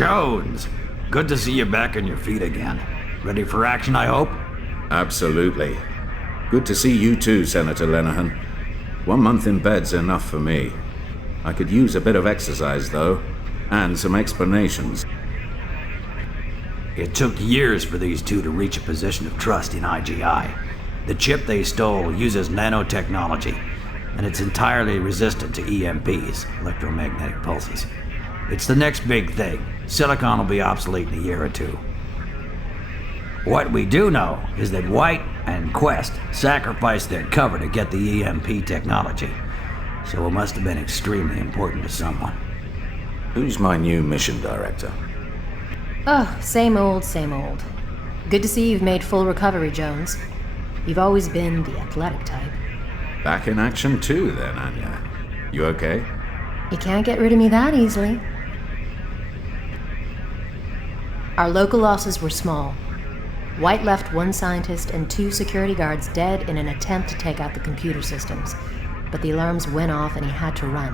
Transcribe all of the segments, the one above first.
Jones, good to see you back on your feet again. Ready for action, I hope? Absolutely. Good to see you too, Senator Lenehan. 1 month in bed's enough for me. I could use a bit of exercise, though, and some explanations. It took years for these two to reach a position of trust in I.G.I. The chip they stole uses nanotechnology, and it's entirely resistant to EMPs, electromagnetic pulses. It's the next big thing. Silicon will be obsolete in a year or two. What we do know is that White and Quest sacrificed their cover to get the EMP technology, so it must have been extremely important to someone. Who's my new mission director? Oh, same old, same old. Good to see you've made full recovery, Jones. You've always been the athletic type. Back in action too, then, Anya. You okay? You can't get rid of me that easily. Our local losses were small. White left 1 scientist and 2 security guards dead in an attempt to take out the computer systems, but the alarms went off and he had to run.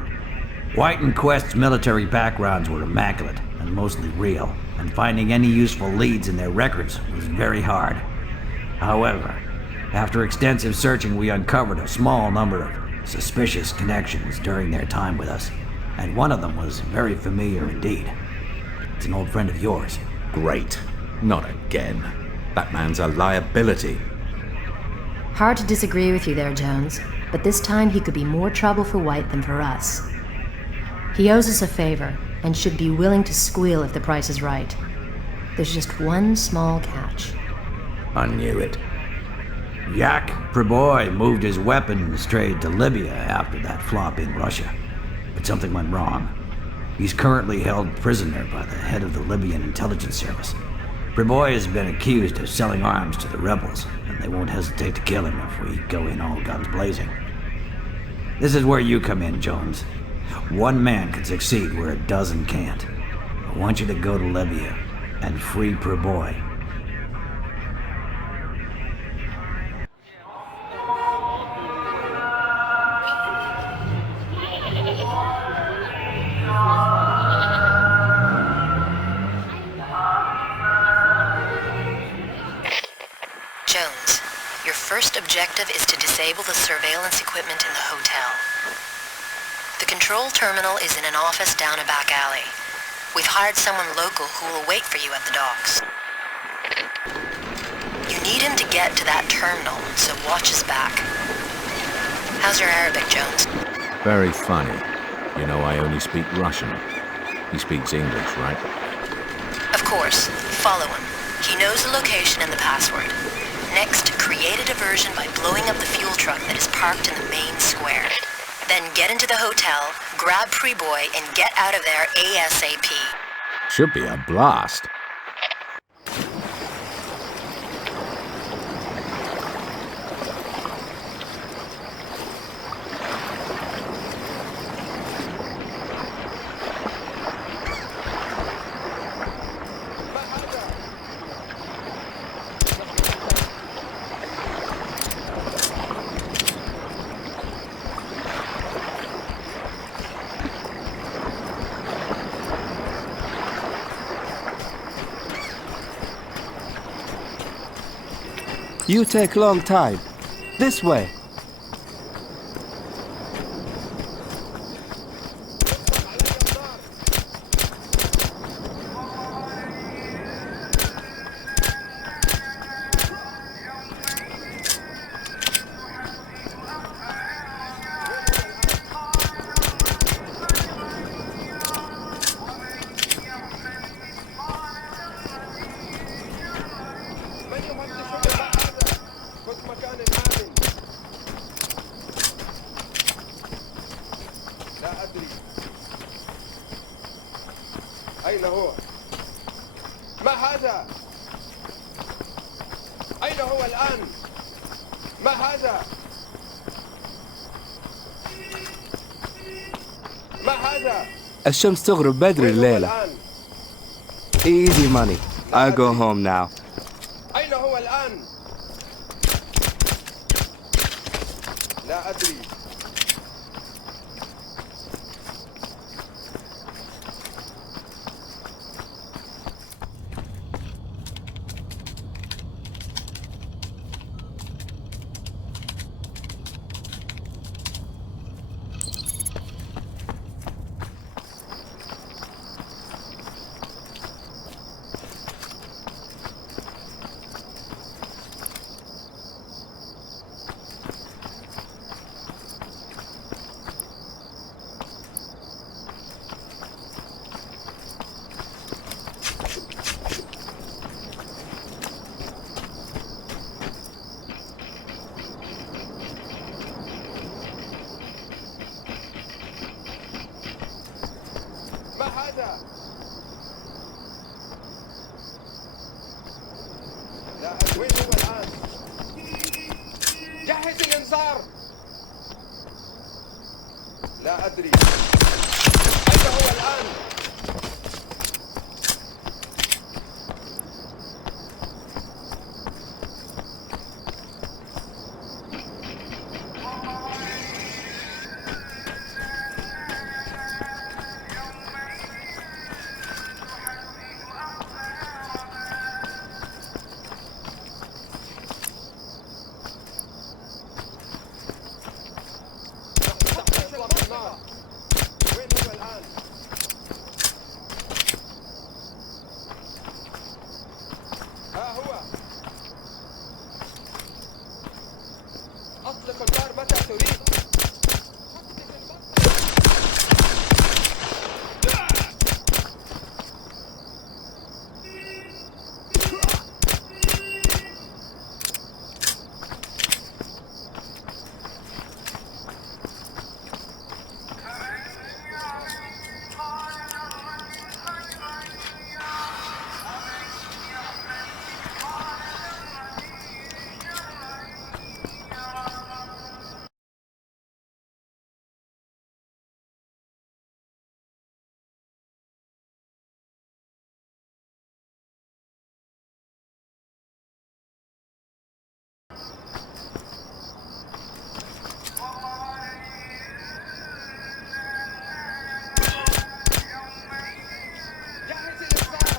White and Quest's military backgrounds were immaculate and mostly real, and finding any useful leads in their records was very hard. However, after extensive searching, we uncovered a small number of suspicious connections during their time with us, and one of them was very familiar indeed. It's an old friend of yours. Great. Not again. That man's a liability. Hard to disagree with you there, Jones, but this time he could be more trouble for White than for us. He owes us a favor, and should be willing to squeal if the price is right. There's just one small catch. I knew it. Yak Priboy moved his weapons trade to Libya after that flop in Russia, but something went wrong. He's currently held prisoner by the head of the Libyan intelligence service. Priboy has been accused of selling arms to the rebels, and they won't hesitate to kill him if we go in all guns blazing. This is where you come in, Jones. 1 man can succeed where a dozen can't. I want you to go to Libya and free Priboy. Jones, your first objective is to disable the surveillance equipment in the hotel. The control terminal is in an office down a back alley. We've hired someone local who will wait for you at the docks. You need him to get to that terminal, so watch his back. How's your Arabic, Jones? Very funny. You know I only speak Russian. He speaks English, right? Of course. Follow him. He knows the location and the password. Next, create a diversion by blowing up the fuel truck that is parked in the main square. Then get into the hotel, grab Priboy, and get out of there ASAP. Should be a blast. You take long time. This way. أين هو؟ ما هذا؟ أين هو الآن؟ ما هذا؟ ما هذا؟ الشمس تغرب بدري الليلة. Easy money. I'll go home now. أين هو الآن؟ لا أدري. هذا؟ لا أدري. وين هو الآن؟ جهز الإنذار. لا أدري. أين هو الآن؟ إطلاق النار. وين هو الآن؟ ها هو. أطلق النار متى تريد. جهز الإنذار.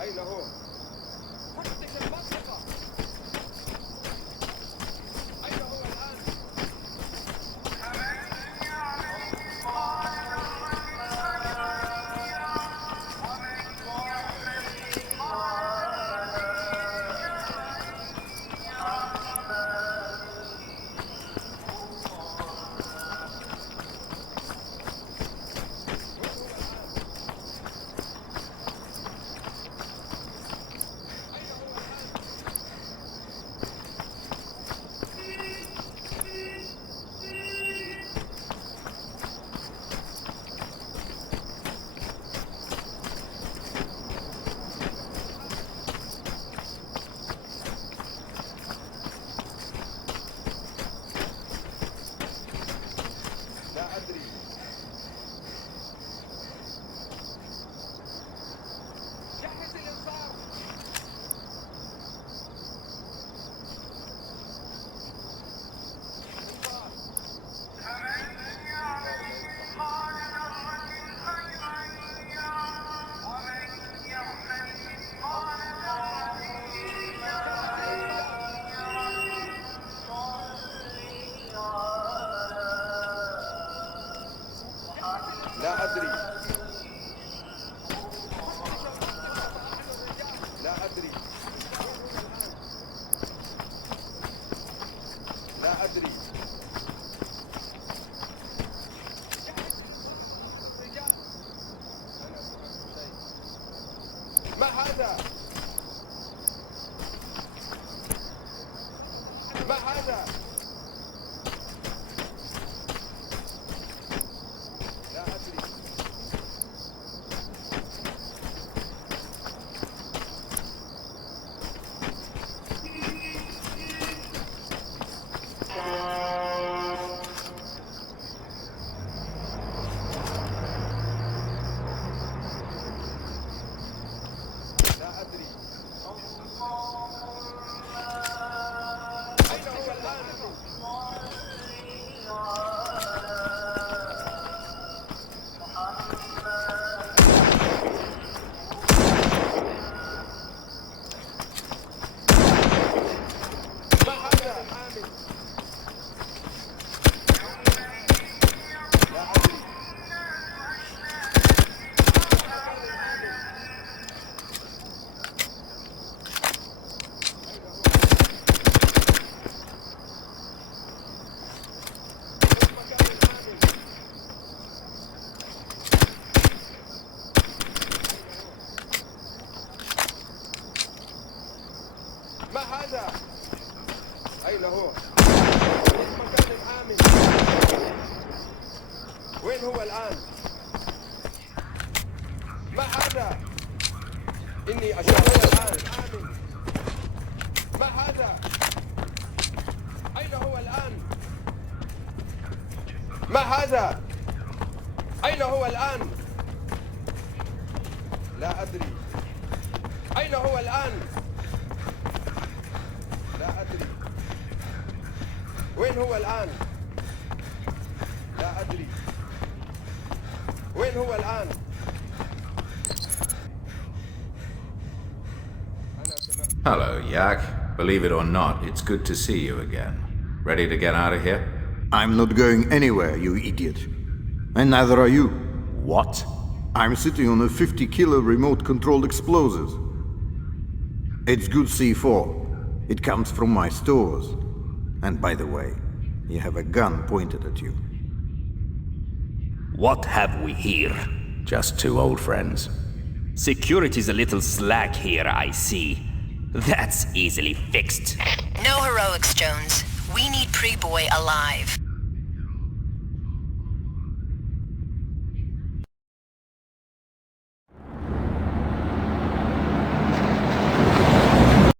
أين هو؟ فتش المنطقة. أين هو الآن؟ لا أدري. جهز الإنذار. لا أدري. لا أدري. لا أدري. ما هذا؟ ما هذا؟ لا أدري. لا أدري. أين هو الآن؟ هذا؟ أين هو؟ المكان الآمن. وين هو الآن؟ ما هذا؟ إني أشعر الآن آمن. ما هذا؟ أين هو الآن؟ ما هذا؟ أين هو الآن؟ لا أدري. أين هو الآن؟ لا أدري. وين هو الآن؟ لا أدري. وين هو الآن؟ Hello, Yak. Believe it or not, it's good to see you again. Ready to get out of here? I'm not going anywhere, you idiot. And neither are you. What? I'm sitting on a 50-kilo remote-controlled explosives. It's good C4. It comes from my stores. And by the way, you have a gun pointed at you. What have we here? Just two old friends. Security's a little slack here, I see. That's easily fixed. No heroics, Jones. We need Priboy alive.